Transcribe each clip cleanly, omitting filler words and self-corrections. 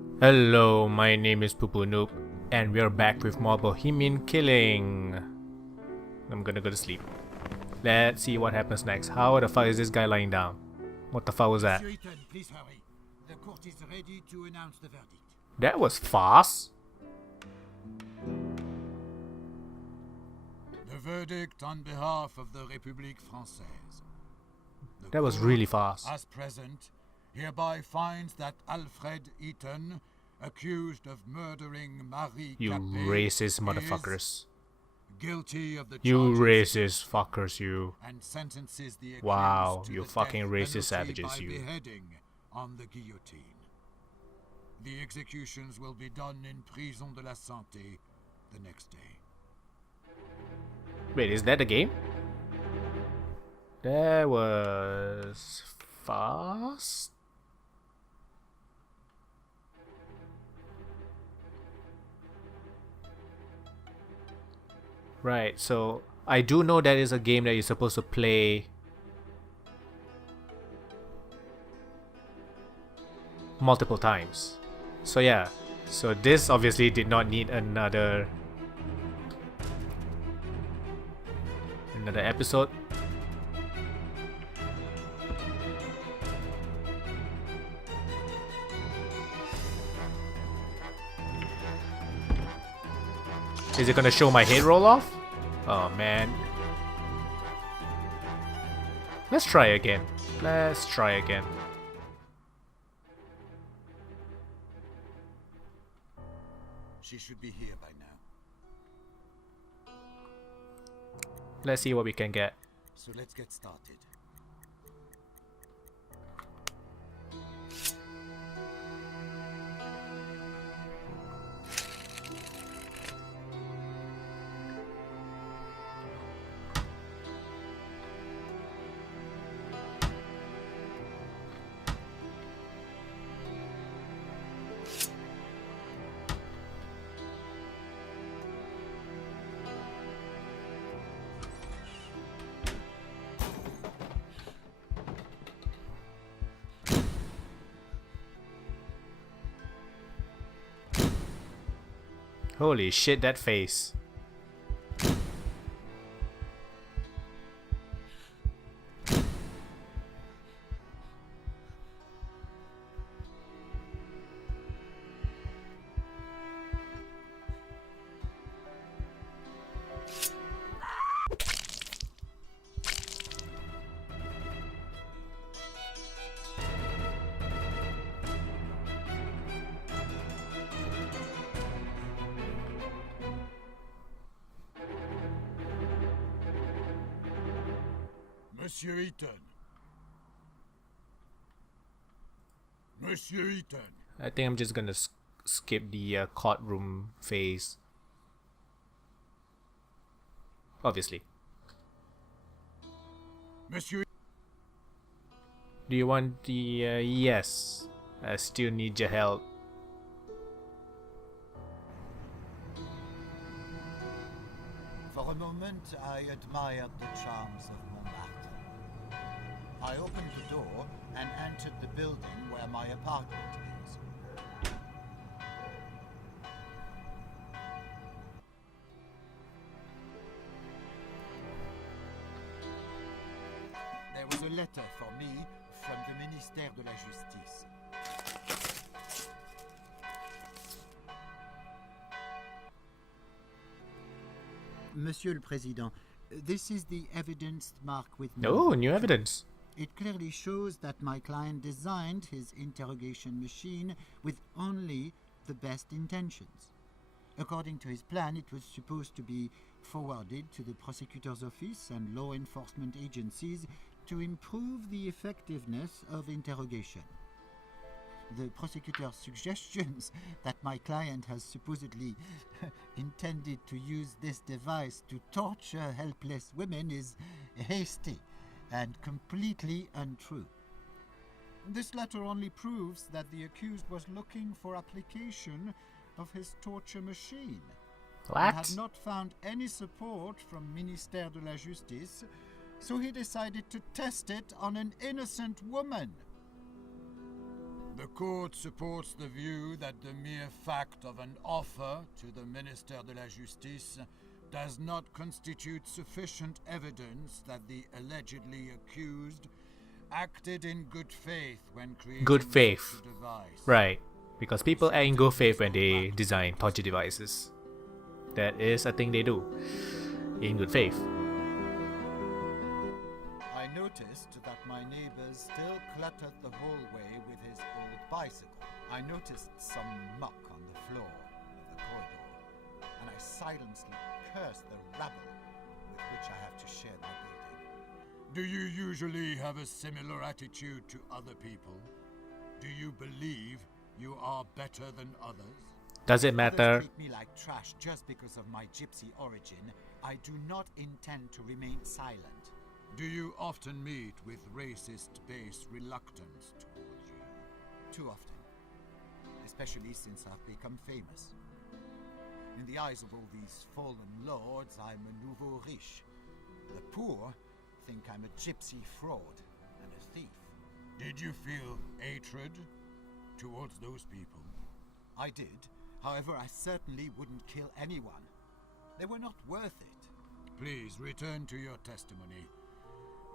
Hello, my name is Poo Noob, and we're back with more Bohemian Killing. I'm gonna go to sleep. Let's see what happens next. How the fuck is this guy lying down? What the fuck was that? Monsieur Eaton, please hurry. The court is ready to announce the verdict. That was fast. The verdict on behalf of the République Française. The That was court, really fast. as present, hereby finds that Alfred Eaton, accused of murdering Marie You Capet, racist is motherfuckers. guilty of the You charges racist fuckers, you. and sentences the accused Wow, to you the fucking death racist penalty savages, by you. beheading on the guillotine. The executions will be done in Prison de la Santé the next day. Wait, is that the game? That was fast. Right, so I do know that is a game that you're supposed to play multiple times. So yeah, so this obviously did not need another episode. Is it gonna show my head roll off? Oh man. Let's try again. Let's try again. She should be here by now. Let's see what we can get. So let's get started. Holy shit, that face. Monsieur Eaton. Monsieur Eaton. I think I'm just gonna skip the courtroom phase. Obviously. Monsieur. Do you want the yes? I still need your help. For a moment, I admired the charms of Montmartre. I opened the door and entered the building where my apartment is. There was a letter for me from the Ministère de la Justice. Monsieur le Président, this is the evidence marked with me. Oh, new evidence. It clearly shows that my client designed his interrogation machine with only the best intentions. According to his plan, it was supposed to be forwarded to the prosecutor's office and law enforcement agencies to improve the effectiveness of interrogation. The prosecutor's suggestions that my client has supposedly intended to use this device to torture helpless women is hasty and completely untrue. This letter only proves that the accused was looking for application of his torture machine. He What? had not found any support from Ministère de la Justice, so he decided to test it on an innocent woman. The court supports the view that the mere fact of an offer to the Minister de la Justice does not constitute sufficient evidence that the allegedly accused acted in good faith when creating Good faith. such a device. Right. Because people act in good faith when they design torture devices. That is a thing they do. In good faith. I noticed that my neighbors still cluttered the hallway with his old bicycle. I noticed some muck on the floor of the corridor, and I silently cursed the rabble with which I have to share my building. Do you usually have a similar attitude to other people? Do you believe you are better than others? Does it Others matter? treat me like trash just because of my gypsy origin. I do not intend to remain silent. Do you often meet with racist-based reluctance towards you? Too often. Especially since I've become famous. In the eyes of all these fallen lords, I'm a nouveau riche. The poor think I'm a gypsy fraud and a thief. Did you feel hatred towards those people? I did. However, I certainly wouldn't kill anyone. They were not worth it. Please return to your testimony.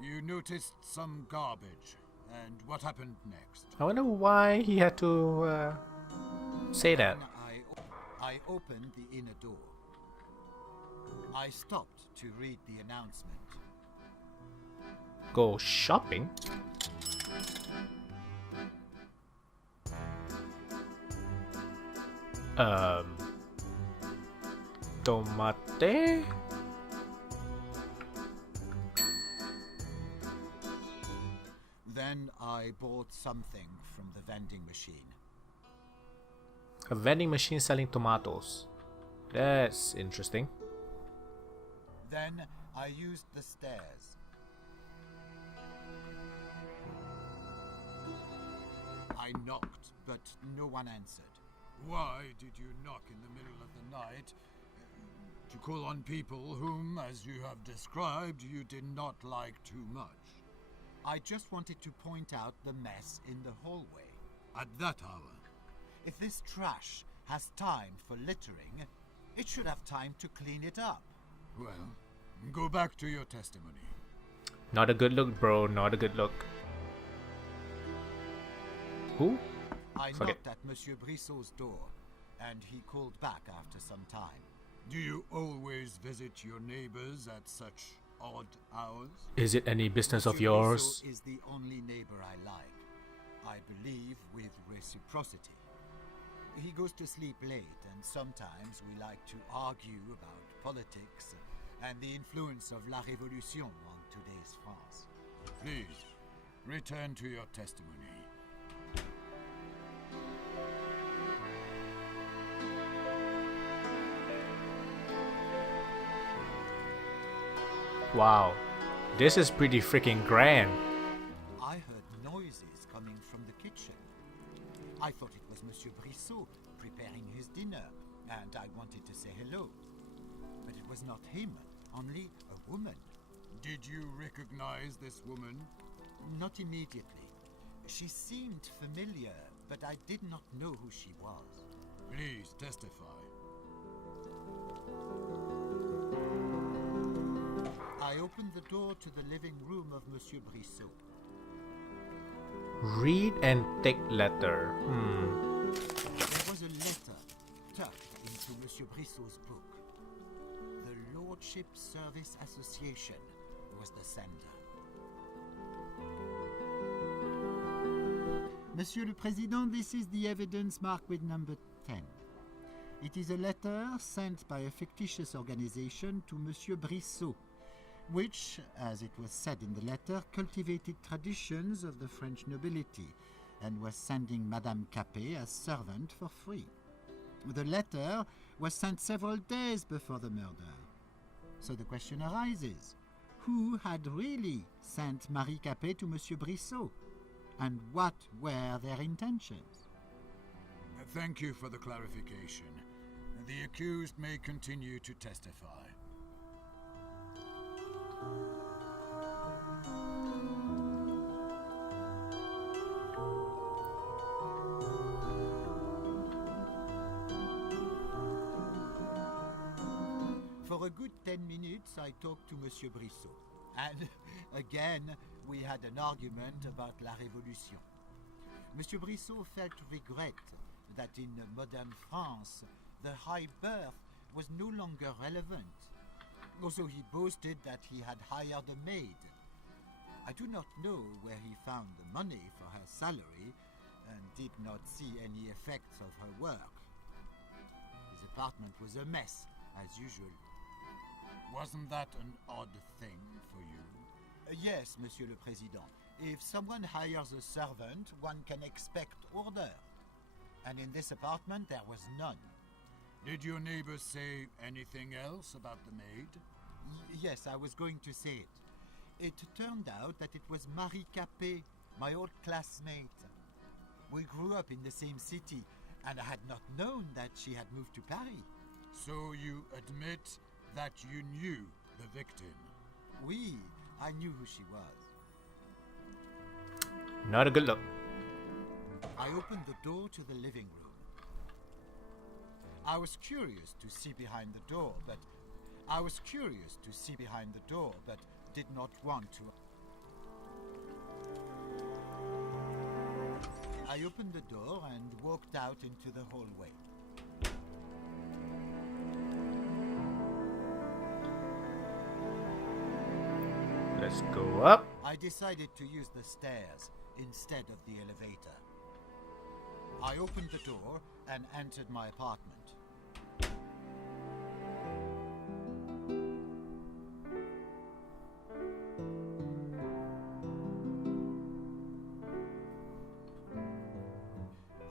You noticed some garbage, and what happened next? I wonder why he had to say that. I opened the inner door. I stopped to read the announcement. Go shopping? Tomate? Then I bought something from the vending machine. A vending machine selling tomatoes. That's interesting. Then I used the stairs. I knocked, but no one answered. Why did you knock in the middle of the night to call on people whom, as you have described, you did not like too much? I just wanted to point out the mess in the hallway. At that hour? If this trash has time for littering, it should have time to clean it up. Well, go back to your testimony. Not a good look, bro. Not a good look. Who? I Fuck it. knocked at Monsieur Brissot's door, and he called back after some time. Do you always visit your neighbors at such odd hours? Is it any business of Monsieur yours? Brissot is the only neighbor I like. I believe with reciprocity. He goes to sleep late, and sometimes we like to argue about politics and the influence of La Révolution on today's France. Please, return to your testimony. Wow. This is pretty freaking grand. I heard noises coming from the kitchen. I thought it was Monsieur Brissot preparing his dinner, and I wanted to say hello. But it was not him, only a woman. Did you recognize this woman? Not immediately. She seemed familiar, but I did not know who she was. Please testify. I opened the door to the living room of Monsieur Brissot. Read and take letter. There was a letter tucked into Monsieur Brissot's book. The Lordship Service Association was the sender. Monsieur le Président, this is the evidence marked with number 10. It is a letter sent by a fictitious organization to Monsieur Brissot, which, as it was said in the letter, cultivated traditions of the French nobility and was sending Madame Capet as servant for free. The letter was sent several days before the murder. So the question arises, who had really sent Marie Capet to Monsieur Brissot? And what were their intentions? Thank you for the clarification. The accused may continue to testify. a good 10 minutes, I talked to Monsieur Brissot. And again, we had an argument about La Révolution. Monsieur Brissot felt regret that in modern France, the high birth was no longer relevant. Also, he boasted that he had hired a maid. I do not know where he found the money for her salary and did not see any effects of her work. His apartment was a mess, as usual. Wasn't that an odd thing for you? Yes, Monsieur le Président. If someone hires a servant, one can expect order. And in this apartment, there was none. Did your neighbors say anything else about the maid? Yes, I was going to say it. It turned out that it was Marie Capet, my old classmate. We grew up in the same city, and I had not known that she had moved to Paris. So you admit that you knew the victim? Oui, I knew who she was. Not a good look. I opened the door to the living room. I was curious to see behind the door, but did not want to. I opened the door and walked out into the hallway. Let's go up. I decided to use the stairs instead of the elevator. I opened the door and entered my apartment.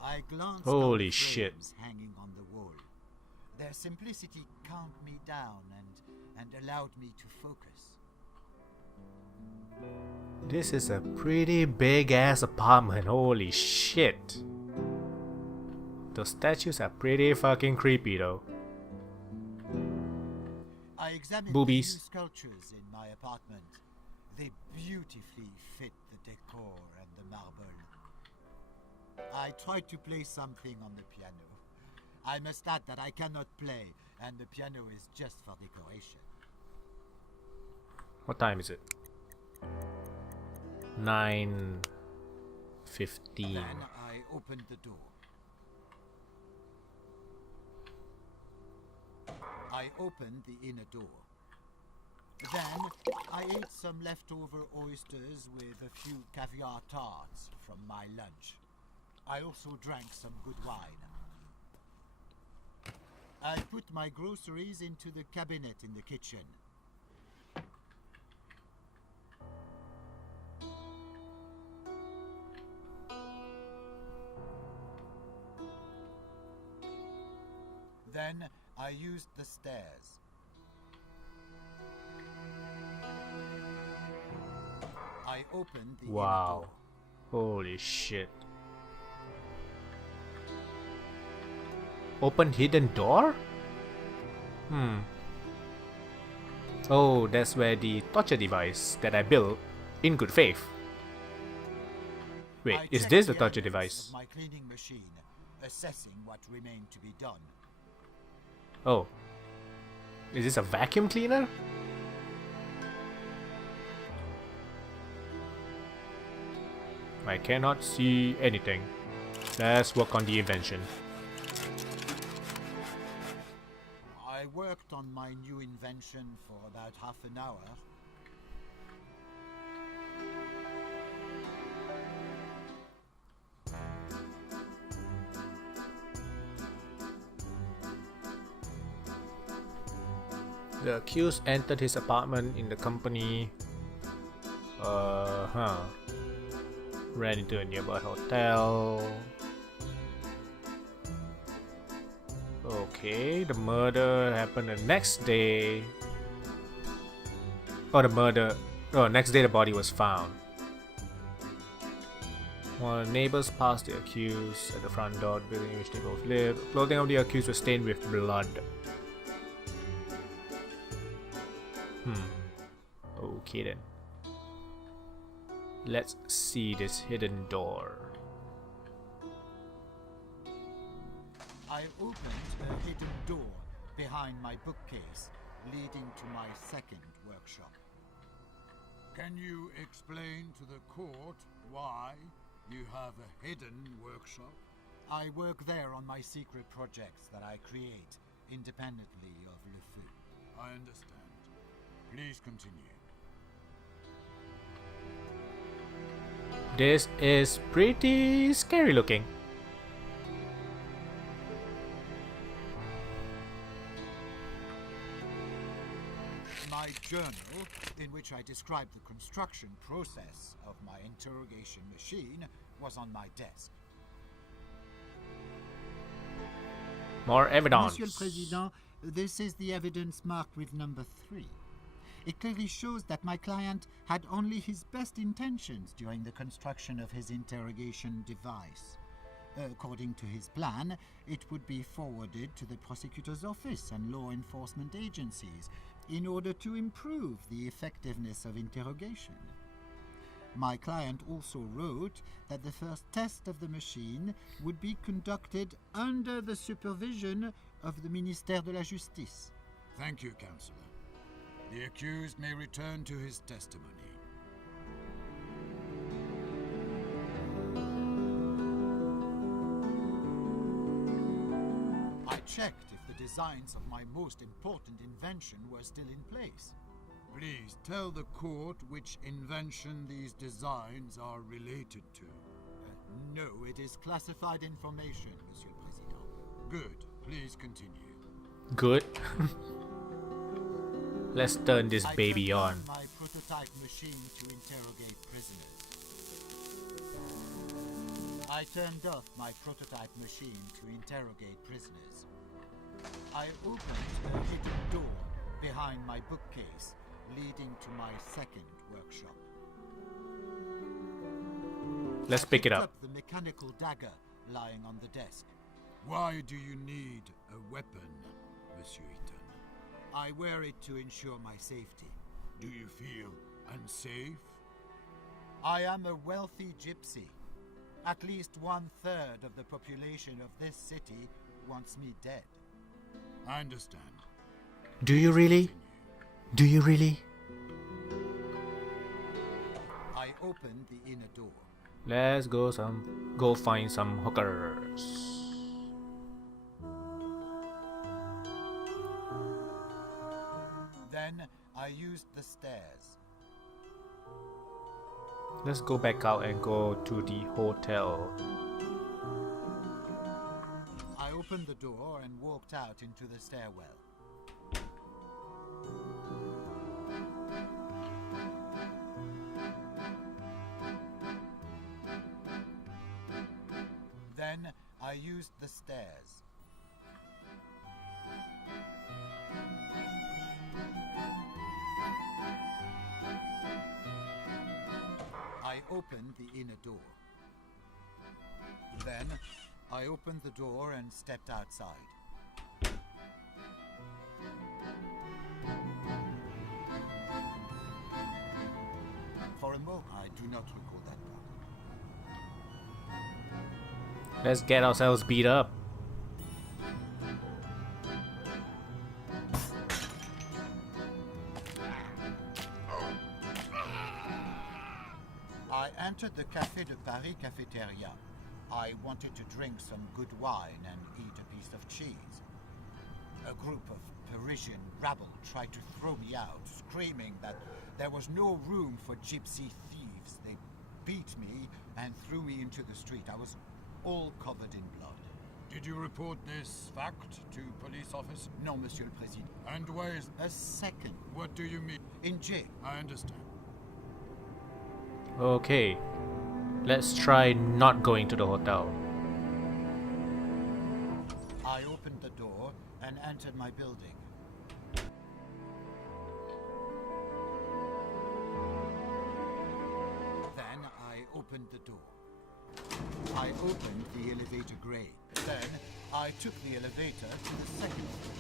I glanced Holy at the shit. frames hanging on the wall. Their simplicity calmed me down and allowed me to focus. This is a pretty big ass apartment. Holy shit. Those statues are pretty fucking creepy though. I examined Boobies. the new sculptures in my apartment. They beautifully fit the decor and the marble. I tried to play something on the piano. I must add that I cannot play, and the piano is just for decoration. What time is it? 9:15. Then I opened the door. I opened the inner door. Then I ate some leftover oysters with a few caviar tarts from my lunch. I also drank some good wine. I put my groceries into the cabinet in the kitchen. Then I used the stairs. I opened the inner Wow. door. Holy shit. Open hidden door? Oh, that's where the torture device that I built in good faith. Wait, I is checked this the the torture elements device? of my cleaning machine, assessing what remained to be done. Oh. Is this a vacuum cleaner? I cannot see anything. Let's work on the invention. I worked on my new invention for about half an hour. The accused entered his apartment in the company. Ran into a nearby hotel. Okay, the murder happened the next day. Next day the body was found. While neighbors passed the accused at the front door of the building in which they both lived, clothing of the accused was stained with blood. Okay then. Let's see this hidden door. I opened a hidden door behind my bookcase leading to my second workshop. Can you explain to the court why you have a hidden workshop? I work there on my secret projects that I create independently of Le Feu. I understand. Please continue. This is pretty scary looking. My journal, in which I describe the construction process of my interrogation machine, was on my desk. More evidence. Monsieur le Président, this is the evidence marked with number 3. It clearly shows that my client had only his best intentions during the construction of his interrogation device. According to his plan, it would be forwarded to the prosecutor's office and law enforcement agencies in order to improve the effectiveness of interrogation. My client also wrote that the first test of the machine would be conducted under the supervision of the Ministère de la Justice. Thank you, Counselor. The accused may return to his testimony. I checked if the designs of my most important invention were still in place. Please tell the court which invention these designs are related to. No, it is classified information, Monsieur le Président. Good. Please continue. Good. Let's turn this I baby turned on. my prototype machine to interrogate prisoners. I turned off my prototype machine to interrogate prisoners. I opened a hidden door behind my bookcase, leading to my second workshop. Let's I pick it picked up. the mechanical dagger lying on the desk. Why do you need a weapon, Monsieur Eaton? I wear it to ensure my safety. Do you feel unsafe? I am a wealthy gypsy. At least 1/3 of the population of this city wants me dead. I understand. Do you really? Do you really? I opened the inner door. Let's go find some hookers. Then I used the stairs. Let's go back out and go to the hotel. I opened the door and walked out into the stairwell. Then I used the stairs. I opened the inner door. Then I opened the door and stepped outside. For a moment, I do not recall that part. Let's get ourselves beat up. I entered the Café de Paris cafeteria. I wanted to drink some good wine and eat a piece of cheese. A group of Parisian rabble tried to throw me out, screaming that there was no room for gypsy thieves. They beat me and threw me into the street. I was all covered in blood. Did you report this fact to police officer? No, Monsieur le Président. And where is... A second. What do you mean? In jail. I understand. Okay. Let's try not going to the hotel. I opened the door and entered my building. Then I opened the door. I opened the elevator grade. Then I took the elevator to the second floor.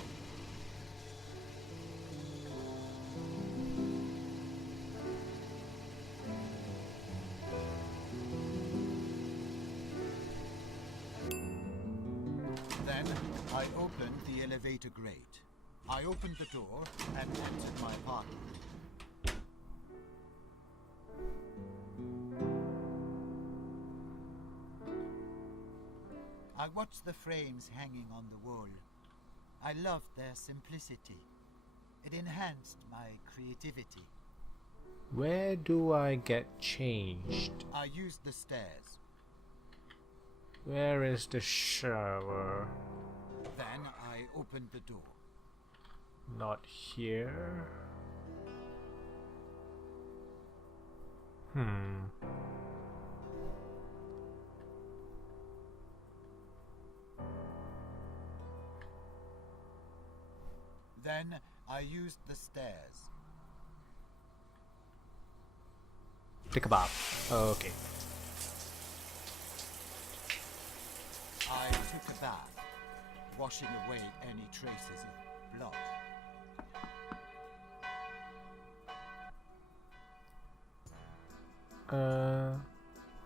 Then I opened the elevator grate. I opened the door and entered my apartment. I watched the frames hanging on the wall. I loved their simplicity. It enhanced my creativity. Where do I get changed? I used the stairs. Where is the shower? Then I opened the door. Not here. Then I used the stairs. Take a bath. Okay. I took a bath, washing away any traces of blood.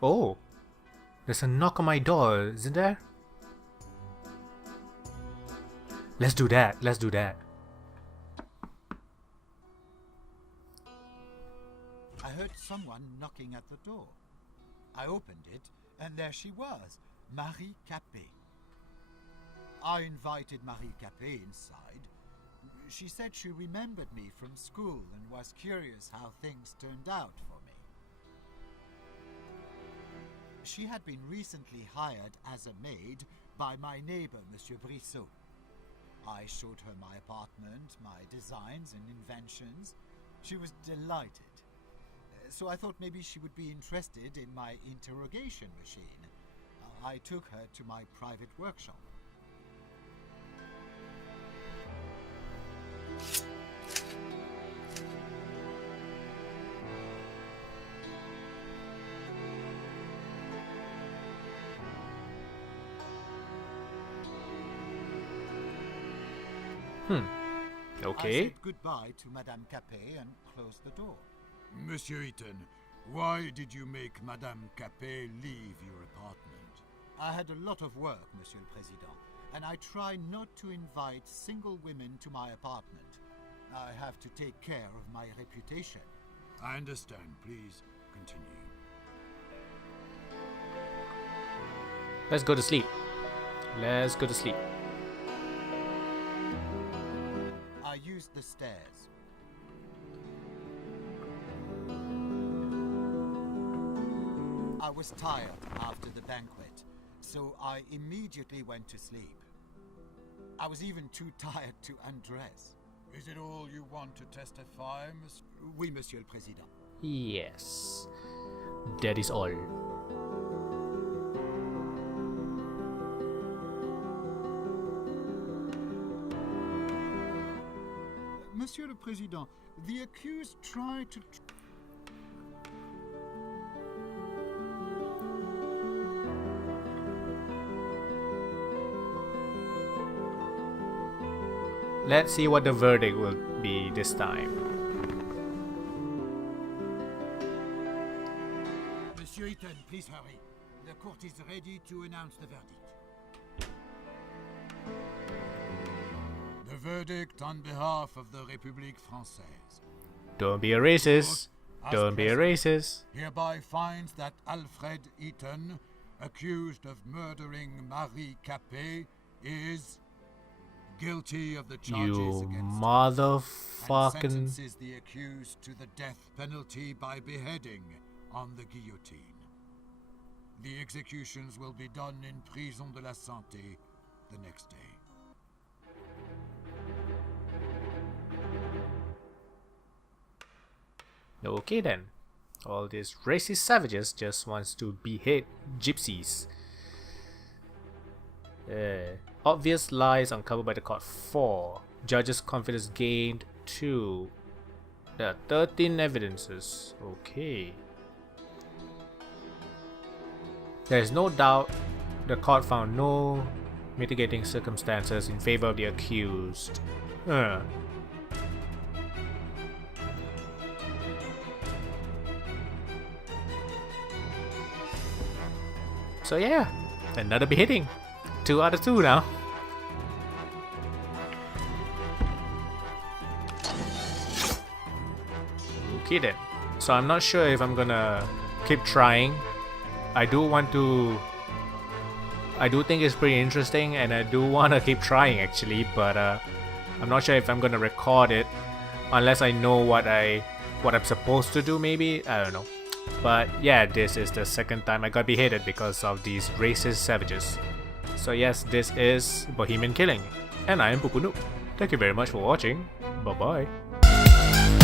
Oh. There's a knock on my door, isn't there? Let's do that. Let's do that. I heard someone knocking at the door. I opened it, and there she was, Marie Capet. I invited Marie Capet inside. She said she remembered me from school and was curious how things turned out for me. She had been recently hired as a maid by my neighbor, Monsieur Brissot. I showed her my apartment, my designs and inventions. She was delighted. So I thought maybe she would be interested in my interrogation machine. I took her to my private workshop. Okay. I said goodbye to Madame Capet and closed the door. Monsieur Eaton, why did you make Madame Capet leave your apartment? I had a lot of work, Monsieur le Président, and I try not to invite single women to my apartment. I have to take care of my reputation. I understand. Please continue. Let's go to sleep. Let's go to sleep. I used the stairs. I was tired after the banquet, so I immediately went to sleep. I was even too tired to undress. Is it all you want to testify, Monsieur? Oui, Monsieur le Président. Yes. That is all. Monsieur le Président, the accused tried to... Let's see what the verdict will be this time. Monsieur Eaton, please hurry. The court is ready to announce the verdict. The verdict on behalf of the République Française. Don't be a racist. As Don't be a president, racist. hereby finds that Alfred Eaton, accused of murdering Marie Capet, is guilty of the charges You against him, and motherfucking. sentences the accused to the death penalty by beheading on the guillotine. The executions will be done in Prison de la Santé the next day. Okay then. All these racist savages just wants to behead gypsies. Obvious lies uncovered by the court 4. Judge's confidence gained 2. There are 13 evidences. Okay. There is no doubt the court found no mitigating circumstances in favor of the accused. So yeah, another beheading. 2 out of 2 now. Okay then. So I'm not sure if I'm gonna keep trying. I do think it's pretty interesting, and I do want to keep trying actually, but I'm not sure if I'm gonna record it unless I know what I'm supposed to do. Maybe, I don't know. But yeah, this is the second time I got beheaded because of these racist savages. So yes, this is Bohemian Killing, and I am Pupu Noob. Thank you very much for watching. Bye bye.